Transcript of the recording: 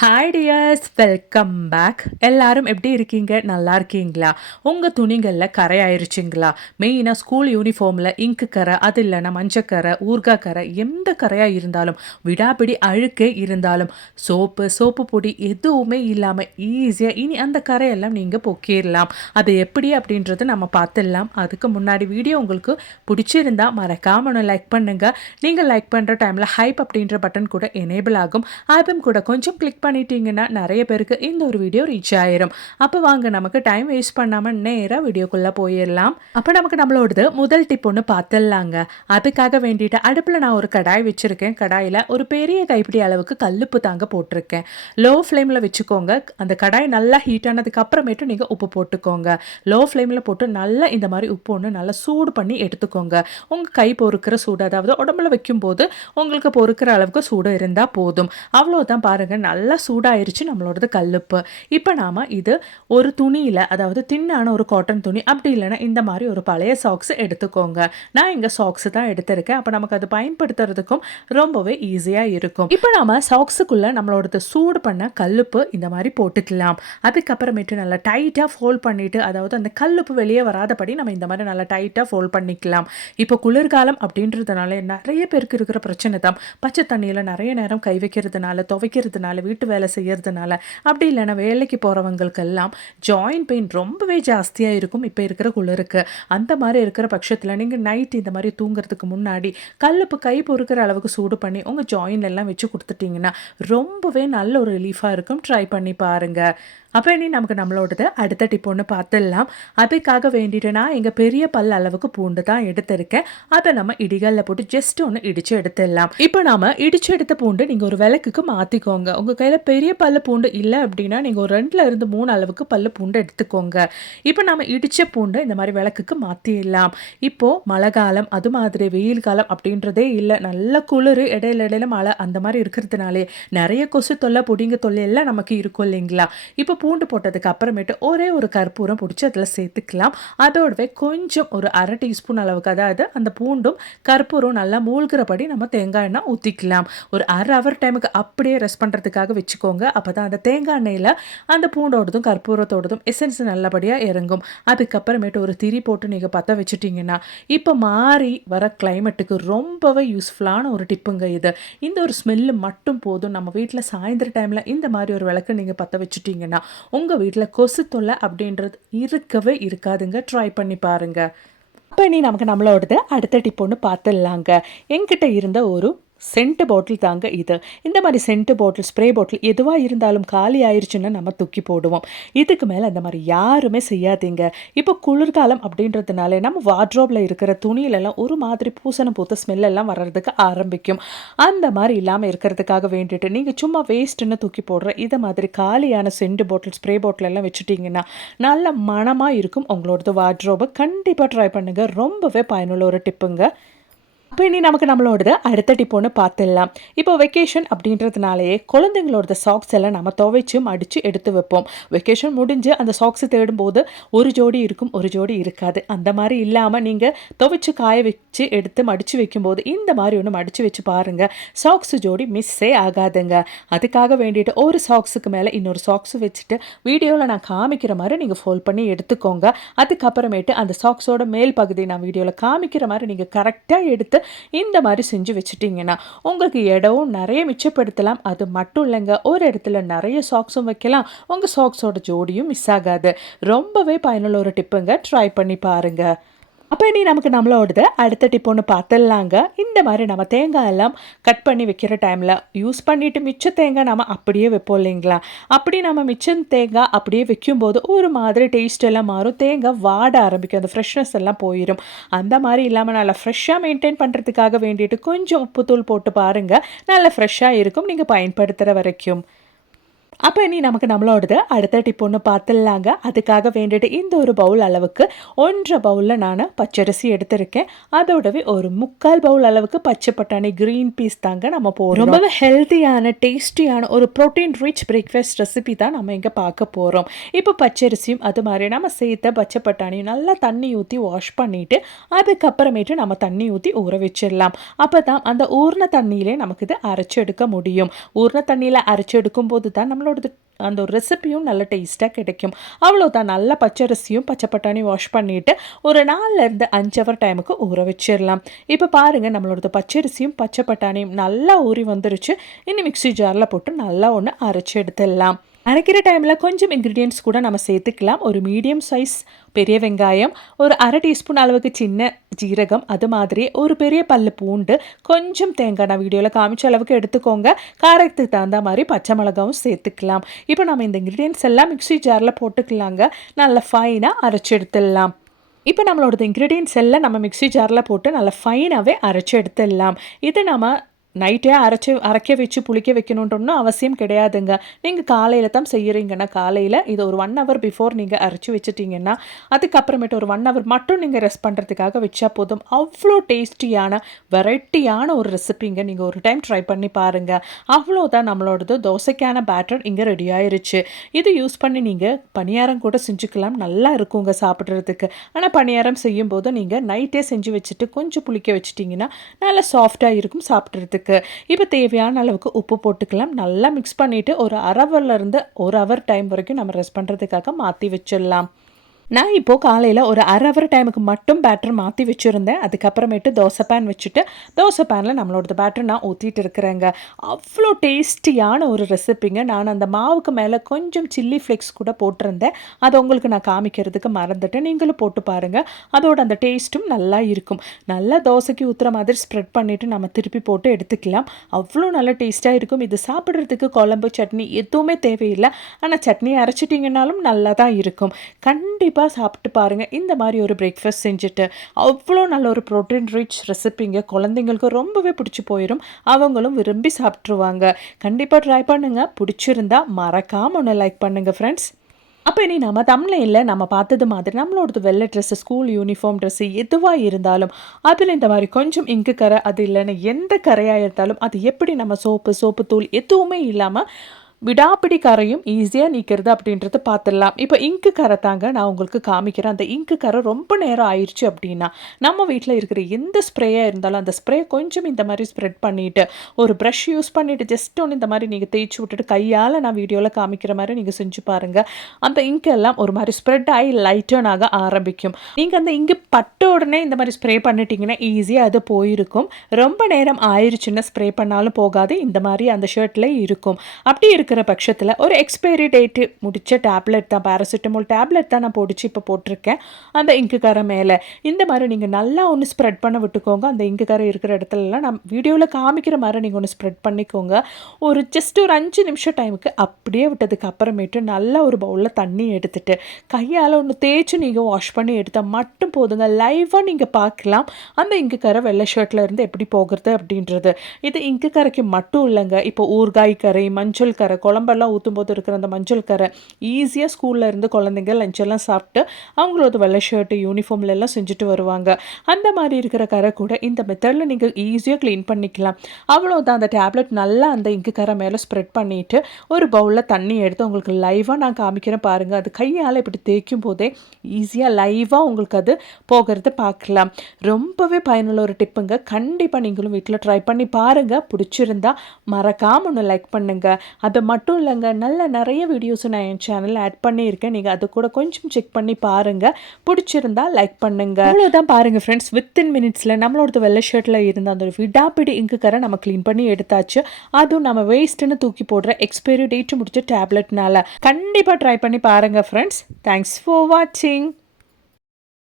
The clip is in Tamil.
ஹாய் டியர்ஸ் வெல்கம் பேக் எல்லாரும் எப்படி இருக்கீங்க? நல்லா இருக்கீங்களா? உங்கள் துணிகளில் கரை ஆயிருச்சுங்களா? மெயினாக ஸ்கூல் யூனிஃபார்மில் இங்கு கரை அது இல்லைன்னா மஞ்சக்கரை ஊர்கா கரை எந்த கரையாக இருந்தாலும் விடாபிடி அழுக்கே இருந்தாலும் சோப்பு சோப்பு பொடி எதுவுமே இல்லாமல் ஈஸியாக இனி அந்த கரையெல்லாம் நீங்கள் பொக்கிடலாம் அது எப்படி அப்படின்றது நம்ம பார்த்துடலாம். அதுக்கு முன்னாடி வீடியோ உங்களுக்கு பிடிச்சிருந்தா மறக்காம ஒன்று லைக் பண்ணுங்கள் நீங்கள் லைக் பண்ணுற டைமில் ஹைப் அப்படின்ற பட்டன் கூட எனேபிள் ஆகும். அதுவும் கூட கொஞ்சம் கிளிக் பண்ணிட்டீங்கன்னா நிறைய பேருக்கு இந்த ஒரு வீடியோ ரீச் ஆயிரும். அப்போ வாங்க நமக்கு டைம் வேஸ்ட் பண்ணாமல் நேராக வீடியோக்குள்ளே போயிடலாம் அப்போ நமக்கு நம்மளோடது முதல் டிப் ஒன்று பார்த்துடலாங்க அதுக்காக வேண்டிட்டு அடுப்பில் நான் ஒரு கடாய் வச்சுருக்கேன். கடாயில் ஒரு பெரிய கைப்பிடி அளவுக்கு கல்லுப்பு தாங்க போட்டிருக்கேன். லோ ஃப்ளேமில் வச்சுக்கோங்க. அந்த கடாய் நல்லா ஹீட் ஆனதுக்கு அப்புறமேட்டு நீங்கள் உப்பு போட்டுக்கோங்க. லோ ஃப்ளேமில் போட்டு நல்லா இந்த மாதிரி உப்பு ஒன்று நல்லா சூடு பண்ணி எடுத்துக்கோங்க. உங்கள் கை பொறுக்கிற சூடு அதாவது உடம்புல வைக்கும்போது உங்களுக்கு பொறுக்கிற அளவுக்கு சூடு இருந்தால் போதும். அவ்வளோதான் பாருங்கள் நல்லா சூடாயிருச்சு நம்மளோடது கல்லுப்பு. இப்போ நாம் இது ஒரு துணியில் அதாவது தின்னான ஒரு காட்டன் துணி அப்படி இல்லைன்னா இந்த மாதிரி ஒரு பழைய சாக்ஸ் எடுத்துக்கோங்க. நான் இங்கே சாக்ஸ் தான் எடுத்திருக்கேன். அப்போ நமக்கு அது பயன்படுத்துறதுக்கும் ரொம்பவே ஈஸியாக இருக்கும். இப்போ நாம சாக்ஸுக்குள்ளே நம்மளோடது சூடு பண்ண கல்லுப்பு இந்த மாதிரி போட்டுக்கலாம். அதுக்கப்புறமேட்டு நல்லா டைட்டாக ஃபோல்ட் பண்ணிவிட்டு அதாவது அந்த கல்லுப்பு வெளியே வராதபடி நம்ம இந்த மாதிரி நல்லா டைட்டாக ஃபோல்ட் பண்ணிக்கலாம். இப்போ குளிர்காலம் அப்படின்றதுனால நிறைய பேருக்கு இருக்கிற பிரச்சனை தான். பச்சை தண்ணியில் நிறைய நேரம் கை வைக்கிறதுனால துவைக்கிறதுனால வீட்டு வேலை செய்யறதுனால. அப்படி இல்லைன்னா வேலைக்கு போகிறவங்களுக்கெல்லாம் ஜாயின்ட் பெயின் ரொம்பவே ஜாஸ்தியாக இருக்கும். இப்போ இருக்கிற குளிருக்கு அந்த மாதிரி இருக்கிற பட்சத்தில் நீங்கள் நைட் இந்த மாதிரி தூங்குறதுக்கு முன்னாடி கல்லுப்பு கை பொறுக்கிற அளவுக்கு சூடு பண்ணி உங்கள் ஜாயின் எல்லாம் வச்சு கொடுத்துட்டிங்கன்னா ரொம்பவே நல்ல ஒரு ரிலீஃபாக இருக்கும். ட்ரை பண்ணி பாருங்கள் அப்போ இனி நமக்கு நம்மளோடது அடுத்த டிப் ஒன்று பார்த்துடலாம். அதுக்காக வேண்டிட்டு நான் எங்கள் பெரிய பல் அளவுக்கு பூண்டு தான் எடுத்திருக்கேன். அதை நம்ம இடிகளில் போட்டு ஜஸ்ட் ஒன்று இடித்து எடுத்துடலாம். இப்போ நாம் இடித்து எடுத்த பூண்டு நீங்கள் ஒரு விளக்குக்கு மாற்றிக்கோங்க உங்கள் கையில் பெரிய பல்லு பூண்டு இல்லை அப்படின்னா நீங்கள் ஒரு ரெண்டில் இருந்து மூணு அளவுக்கு பல்லு பூண்டு எடுத்துக்கோங்க. இப்போ நம்ம இடித்த பூண்டு இந்த மாதிரி விளக்குக்கு மாற்றிடலாம் இப்போது மழை காலம் அது மாதிரி வெயில் காலம் அப்படின்றதே இல்லை. நல்ல குளிர் இடையில இடையில மழை அந்த மாதிரி இருக்கிறதுனாலே நிறைய கொசு தொல்லை பொடிங்க தொல்லை எல்லாம் நமக்கு இருக்கும் இல்லைங்களா? இப்போ பூண்டு போட்டதுக்கு அப்புறமேட்டு ஒரே ஒரு கற்பூரம் பிடிச்சி அதில் சேர்த்துக்கலாம். அதோடவே கொஞ்சம் ஒரு அரை டீஸ்பூன் அளவுக்கு அதாவது அந்த பூண்டும் கற்பூரம் நல்லா மூழ்கிறபடி நம்ம தேங்காய் எண்ணெய் ஊற்றிக்கலாம் ஒரு அரை ஹவர் டைமுக்கு அப்படியே ரெஸ்ட் பண்ணுறதுக்காக வச்சுக்கோங்க. அப்போ தான் அந்த தேங்காய் எண்ணெயில் அந்த பூண்டோடதும் கற்பூரத்தோடதும் எசன்ஸ் நல்லபடியாக இறங்கும். அதுக்கப்புறமேட்டு ஒரு திரி போட்டு நீங்கள் பற்ற வச்சுட்டிங்கன்னா இப்போ மாறி வர கிளைமேட்டுக்கு ரொம்பவே யூஸ்ஃபுல்லான ஒரு டிப்புங்க இது. இந்த ஒரு ஸ்மெல்லு மட்டும் போதும். நம்ம வீட்டில் சாயந்தர டைமில் இந்த மாதிரி ஒரு விளக்கு நீங்கள் பற்ற வச்சுட்டிங்கன்னா உங்கள் வீட்டில் கொசு தொல்லை அப்படின்றது இருக்கவே இருக்காதுங்க. ட்ரை பண்ணி பாருங்கள் அப்போ நீ நமக்கு நம்மளோடது அடுத்த டிப் ஒன்று பார்த்துடலாங்க என்கிட்ட இருந்த ஒரு சென்ட் பாட்டில் தாங்க இது. இந்த மாதிரி சென்ட் பாட்டில் ஸ்ப்ரே பாட்டில் எதுவாக இருந்தாலும் காலி ஆயிடுச்சுன்னா நம்ம தூக்கி போடுவோம். இதுக்கு மேலே அந்த மாதிரி யாருமே செய்யாதீங்க. இப்போ குளிர்காலம் அப்படின்றதுனால நம்ம வார்ட்ரோப்பில் இருக்கிற துணியிலெல்லாம் ஒரு மாதிரி பூசணம் பூத்த ஸ்மெல்லெல்லாம் வர்றதுக்கு ஆரம்பிக்கும். அந்த மாதிரி இல்லாமல் இருக்கிறதுக்காக வேண்டிட்டு நீங்கள் சும்மா வேஸ்ட்டுன்னு தூக்கி போடுற இதை மாதிரி காலியான சென்ட் பாட்டில் ஸ்ப்ரே பாட்டில் எல்லாம் வச்சுட்டிங்கன்னா நல்ல மனமாக இருக்கும் உங்களோடது வார்ட்ரோபை கண்டிப்பாக ட்ரை பண்ணுங்கள் ரொம்பவே பயனுள்ள ஒரு டிப்புங்க அப்போ இனி நமக்கு நம்மளோடது அடுத்த டிப்போன்னு பார்த்துடலாம். இப்போ வெக்கேஷன் அப்படின்றதுனாலேயே குழந்தைங்களோட சாக்ஸ் எல்லாம் நம்ம துவைச்சு மடித்து எடுத்து வைப்போம். வெக்கேஷன் முடிஞ்சு அந்த சாக்ஸ் தேடும்போது ஒரு ஜோடி இருக்கும் ஒரு ஜோடி இருக்காது. அந்த மாதிரி இல்லாமல் நீங்கள் துவைச்சு காய வச்சு எடுத்து மடித்து வைக்கும்போது இந்த மாதிரி ஒன்று மடித்து வச்சு பாருங்கள் சாக்ஸ் ஜோடி மிஸ்ஸே ஆகாதுங்க. அதுக்காக வேண்டிட்டு ஒரு சாக்ஸுக்கு மேலே இன்னொரு சாக்ஸ் வச்சுட்டு வீடியோவில் நான் காமிக்கிற மாதிரி நீங்கள் ஃபோல்ட் பண்ணி எடுத்துக்கோங்க. அதுக்கப்புறமேட்டு அந்த சாக்ஸோட மேல் பகுதி நான் வீடியோவில் காமிக்கிற மாதிரி நீங்கள் கரெக்டாக எடுத்து இந்த மாதிரி செஞ்சு வச்சுட்டிங்கன்னா உங்களுக்கு இடவும் நிறைய மிச்சப்படுத்தலாம். அது மட்டும் இல்லைங்க ஒரு இடத்துல நிறைய சாக்ஸும் வைக்கலாம். உங்கள் சாக்ஸோட ஜோடியும் மிஸ் ஆகாது. ரொம்பவே பயனுள்ள ஒரு டிப்புங்க ட்ரை பண்ணி பாருங்கள் அப்போ இனி நமக்கு நம்மளோடது அடுத்த டிப் ஒன்று பார்த்துடலாங்க இந்த மாதிரி நம்ம தேங்காய் எல்லாம் கட் பண்ணி வைக்கிற டைமில் யூஸ் பண்ணிவிட்டு மிச்ச தேங்காய் நம்ம அப்படியே வைப்போம் இல்லைங்களா? அப்படி நம்ம மிச்சம் தேங்காய் அப்படியே வைக்கும்போது ஒரு மாதிரி டேஸ்ட் எல்லாம் மாறும். தேங்காய் வாட ஆரம்பிக்கும். அந்த ஃப்ரெஷ்னஸ் எல்லாம் போயிடும் அந்த மாதிரி இல்லாமல் நல்லா ஃப்ரெஷ்ஷாக மெயின்டைன் பண்ணுறதுக்காக வேண்டிட்டு கொஞ்சம் உப்புத்தூள் போட்டு பாருங்கள் நல்லா ஃப்ரெஷ்ஷாக இருக்கும். நீங்கள் பயன்படுத்துகிற வரைக்கும். அப்போ இனி நமக்கு நம்மளோடது அடுத்த டிப் ஒன்று பார்த்துடலாங்க. அதுக்காக வேண்டிட்டு இந்த ஒரு பவுல் அளவுக்கு ஒன்றரை பவுலில் நான் பச்சரிசி எடுத்திருக்கேன். அதோடவே ஒரு முக்கால் பவுல் அளவுக்கு பச்சை பட்டாணி க்ரீன் பீஸ் தாங்க நம்ம போகிறோம் ரொம்பவே ஹெல்த்தியான டேஸ்டியான ஒரு ப்ரோட்டீன் ரிச் பிரேக்ஃபாஸ்ட் ரெசிபி தான் நம்ம இங்கே பார்க்க போகிறோம் இப்போ பச்சரிசியும் அது மாதிரி நம்ம சேர்த்த பச்சை பட்டாணியும் நல்லா தண்ணி ஊற்றி வாஷ் பண்ணிவிட்டு அதுக்கப்புறமேட்டு நம்ம தண்ணி ஊற்றி ஊற வச்சிடலாம். அப்போ தான் அந்த ஊர்ன தண்ணியிலே நமக்கு இது அரைச்சி எடுக்க முடியும். ஊர்ன தண்ணியில் அரைச்சி எடுக்கும் போது தான் நம்ம நம்மளோடது அந்த ஒரு ரெசிப்பியும் நல்ல டேஸ்ட்டாக கிடைக்கும். அவ்வளோதான் நல்ல பச்சரிசியும் பச்சை பட்டாணி வாஷ் பண்ணிவிட்டு ஒரு நாலுலேருந்து அஞ்சு ஹவர் டைமுக்கு ஊற வச்சிடலாம். இப்போ பாருங்கள் நம்மளோட பச்சரிசியும் பச்சை பட்டாணியும் நல்லா ஊறி வந்துருச்சு. இனி மிக்சி ஜாரில் போட்டு நல்லா ஒன்று அரைச்சி எடுத்துடலாம். அரைக்கிற டைமில் கொஞ்சம் இன்க்ரீடியன்ட்ஸ் கூட நம்ம சேர்த்துக்கலாம். ஒரு மீடியம் சைஸ் பெரிய வெங்காயம் ஒரு அரை டீஸ்பூன் அளவுக்கு சின்ன ஜீரகம் அது மாதிரி ஒரு பெரிய பல்லு பூண்டு கொஞ்சம் தேங்காய் நான் வீடியோவில் காமிச்ச அளவுக்கு எடுத்துக்கோங்க. காரத்துக்கு தகுந்த மாதிரி பச்சை மிளகாவும் சேர்த்துக்கலாம். இப்போ நம்ம இந்த இன்க்ரீடியன்ஸ் எல்லாம் மிக்சி ஜாரில் போட்டுக்கலாங்க. நல்லா ஃபைனாக அரைச்சி எடுத்துடலாம். இப்போ நம்மளோட இன்க்ரீடியன்ஸ் எல்லாம் நம்ம மிக்சி ஜாரில் போட்டு நல்லா ஃபைனாகவே அரைச்சி எடுத்துடலாம். இது நம்ம நைட்டே அரைச்சி அரைக்க வச்சு புளிக்க வைக்கணுன்றொன்னு அவசியம் கிடையாதுங்க. நீங்கள் காலையில் தான் செய்கிறீங்கன்னா காலையில் இது ஒரு ஒன் ஹவர் பிஃபோர் நீங்கள் அரைச்சி வச்சுட்டிங்கன்னா அதுக்கப்புறமேட்டு ஒரு ஒன் ஹவர் மட்டும் நீங்கள் ரெஸ்ட் பண்ணுறதுக்காக வச்சா போதும். அவ்வளோ டேஸ்டியான வெரைட்டியான ஒரு ரெசிபிங்க நீங்கள் ஒரு டைம் ட்ரை பண்ணி பாருங்கள் அவ்வளோதான் நம்மளோடது. தோசைக்கான பேட்டர் இங்கே ரெடி ஆயிருச்சு. இது யூஸ் பண்ணி நீங்கள் பணியாரம் கூட செஞ்சுக்கலாம். நல்லா இருக்குங்க சாப்பிட்றதுக்கு. ஆனால் பணியாரம் செய்யும்போது நீங்கள் நைட்டே செஞ்சு வச்சுட்டு கொஞ்சம் புளிக்க வச்சுட்டிங்கன்னா நல்லா சாஃப்டாக இருக்கும் சாப்பிட்றதுக்கு. இருக்குது இப்போ தேவையான அளவுக்கு உப்பு போட்டுக்கலாம். நல்லா மிக்ஸ் பண்ணிவிட்டு ஒரு அரவர்லேருந்து ஒரு ஹவர் டைம் வரைக்கும் நம்ம ரெஸ்ட் பண்ணுறதுக்காக மாற்றி வச்சிடலாம். நான் இப்போது காலையில் ஒரு அரை ஹவர் டைமுக்கு மட்டும் பேட்டர் மாற்றி வச்சுருந்தேன். அதுக்கப்புறமேட்டு தோசை பேன் வச்சுட்டு தோசை பேனில் நம்மளோட பேட்டர் நான் ஊற்றிட்டு இருக்கிறேங்க. அவ்வளோ டேஸ்டியான ஒரு ரெசிப்பிங்க நான் அந்த மாவுக்கு மேலே கொஞ்சம் சில்லி ஃப்ளேக்ஸ் கூட போட்டிருந்தேன். அதை உங்களுக்கு நான் காமிக்கிறதுக்கு மறந்துட்டேன். நீங்களும் போட்டு பாருங்கள் அதோட அந்த டேஸ்ட்டும் நல்லா இருக்கும். நல்லா தோசைக்கு ஊற்றுற மாதிரி ஸ்ப்ரெட் பண்ணிவிட்டு நம்ம திருப்பி போட்டு எடுத்துக்கலாம். அவ்வளோ நல்ல டேஸ்ட்டாக இருக்கும். இது சாப்பிட்றதுக்கு குழம்பு சட்னி எதுவுமே தேவையில்லை. ஆனால் சட்னி அரைச்சிட்டிங்கனாலும் நல்லா தான் இருக்கும். கண்டிப்பாக கண்டிப்பாக சாப்பிட்டு பாருங்கள் இந்த மாதிரி ஒரு பிரேக்ஃபாஸ்ட் செஞ்சுட்டு அவ்வளோ நல்ல ஒரு ப்ரோட்டீன் ரிச் ரெசிப்பிங்க குழந்தைங்களுக்கு ரொம்பவே பிடிச்சி போயிடும் அவங்களும் விரும்பி சாப்பிட்ருவாங்க கண்டிப்பாக ட்ரை பண்ணுங்கள் பிடிச்சிருந்தா மறக்காமல் ஒன்று லைக் பண்ணுங்கள் ஃப்ரெண்ட்ஸ் அப்போ இனி நம்ம தமிழில் நம்ம பார்த்தது மாதிரி நம்மளோடது வெள்ளை ட்ரெஸ்ஸு ஸ்கூல் யூனிஃபார்ம் ட்ரெஸ்ஸு எதுவாக இருந்தாலும் அதில் இந்த மாதிரி கொஞ்சம் இங்கு கரை அது இல்லைன்னு எந்த கரையாக இருந்தாலும் அது எப்படி நம்ம சோப்பு சோப்பு தூள் எதுவுமே இல்லாமல் விடாப்பிடி கரையும் ஈஸியாக நீக்கிறது அப்படின்றத பார்த்துடலாம். இப்போ இங்கு கரை தாங்க நான் உங்களுக்கு காமிக்கிறேன். அந்த இங்கு கரை ரொம்ப நேரம் ஆயிடுச்சு அப்படின்னா நம்ம வீட்டில் இருக்கிற எந்த ஸ்ப்ரேயாக இருந்தாலும் அந்த ஸ்ப்ரே கொஞ்சம் இந்த மாதிரி ஸ்ப்ரெட் பண்ணிவிட்டு ஒரு ப்ரஷ் யூஸ் பண்ணிவிட்டு ஜஸ்ட் ஒன்று இந்த மாதிரி நீங்கள் தேய்ச்சி விட்டுட்டு கையால் நான் வீடியோவில் காமிக்கிற மாதிரி நீங்கள் செஞ்சு பாருங்கள் அந்த இங்கு எல்லாம் ஒரு மாதிரி ஸ்ப்ரெட் ஆகி லைட்டர்ன் ஆக ஆரம்பிக்கும். நீங்கள் அந்த இங்கு பட்ட உடனே இந்த மாதிரி ஸ்ப்ரே பண்ணிட்டீங்கன்னா ஈஸியாக அது போயிருக்கும். ரொம்ப நேரம் ஆயிடுச்சுன்னா ஸ்ப்ரே பண்ணாலும் போகாது. இந்த மாதிரி அந்த ஷர்ட்டில் இருக்கும். அப்படி இருக்கிற இருக்கிற பட்சத்தில் ஒரு எக்ஸ்பைரி டேட்டு முடித்த டேப்லெட் தான் பேராசிட்டமால் டேப்லெட் தான் நான் போடிச்சு இப்போ போட்டிருக்கேன். அந்த இங்கு கரை மேலே. இந்த மாதிரி நீங்கள் நல்லா ஒன்று ஸ்ப்ரெட் பண்ண விட்டுக்கோங்க. அந்த இங்கு கரை இருக்கிற இடத்துலலாம் நான் வீடியோவில் காமிக்கிற மாதிரி நீங்கள் ஒன்று ஸ்ப்ரெட் பண்ணிக்கோங்க. ஒரு ஜஸ்ட் ஒரு அஞ்சு நிமிஷம் டைமுக்கு அப்படியே விட்டதுக்கு அப்புறமேட்டு நல்லா ஒரு பவுலில் தண்ணி எடுத்துட்டு கையால் ஒன்று தேய்ச்சி நீங்கள் வாஷ் பண்ணி எடுத்தால் மட்டும் போதுங்க. லைவாக நீங்கள் பார்க்கலாம் அந்த இங்கு கரை வெள்ளை ஷர்ட்டில் இருந்து எப்படி போகிறது அப்படின்றது. இது இங்கு கரைக்கு மட்டும் இல்லைங்க. இப்போ ஊர்காய் கரை மஞ்சள் கரை குழம்பெல்லாம் ஊற்றும் போது இருக்கிற அந்த மஞ்சள் கரை ஈஸியாக ஸ்கூலில் இருந்து குழந்தைங்க லஞ்செல்லாம் சாப்பிட்டு அவங்களோட வெள்ளை ஷர்ட்டு யூனிஃபார்ம்ல எல்லாம் செஞ்சுட்டு வருவாங்க. அந்த மாதிரி இருக்கிற கரை கூட இந்த மெத்தடில் நீங்கள் ஈஸியாக க்ளீன் பண்ணிக்கலாம். அவ்வளோதான் அந்த டேப்லெட் நல்லா அந்த இங்கு கரை மேலே ஸ்ப்ரெட் பண்ணிவிட்டு ஒரு பவுலில் தண்ணி எடுத்து உங்களுக்கு லைவாக நான் காமிக்கிறேன் பாருங்கள் அது கையால் இப்படி தேய்க்கும் போதே ஈஸியாக லைவாக உங்களுக்கு அது போகிறத பார்க்கலாம். ரொம்பவே பயனுள்ள ஒரு டிப்புங்க கண்டிப்பாக நீங்களும் வீட்டில் ட்ரை பண்ணி பாருங்கள் பிடிச்சிருந்தா மறக்காமல் ஒன்று லைக் பண்ணுங்கள் அதை மட்டும் இல்லைங்க நல்ல நிறைய வீடியோஸும் நான் என் சேனலில் ஆட் பண்ணியிருக்கேன். நீங்கள் அது கூட கொஞ்சம் செக் பண்ணி பாருங்கள் பிடிச்சிருந்தா லைக் பண்ணுங்கள் அவ்வளோதான் பாருங்கள் ஃப்ரெண்ட்ஸ் வித்தின் மினிட்ஸில் நம்மளோட வெள்ளை ஷர்ட்டில் இருந்த அந்த விடாப்பிடி இங்குக்கரை நம்ம க்ளீன் பண்ணி எடுத்தாச்சு. அதுவும் நம்ம வேஸ்ட்டுன்னு தூக்கி போடுற எக்ஸ்பைரி டேட்டு முடிச்ச டேப்லெட்னால கண்டிப்பாக ட்ரை பண்ணி பாருங்கள் ஃப்ரெண்ட்ஸ் தேங்க்ஸ் ஃபார் வாட்சிங்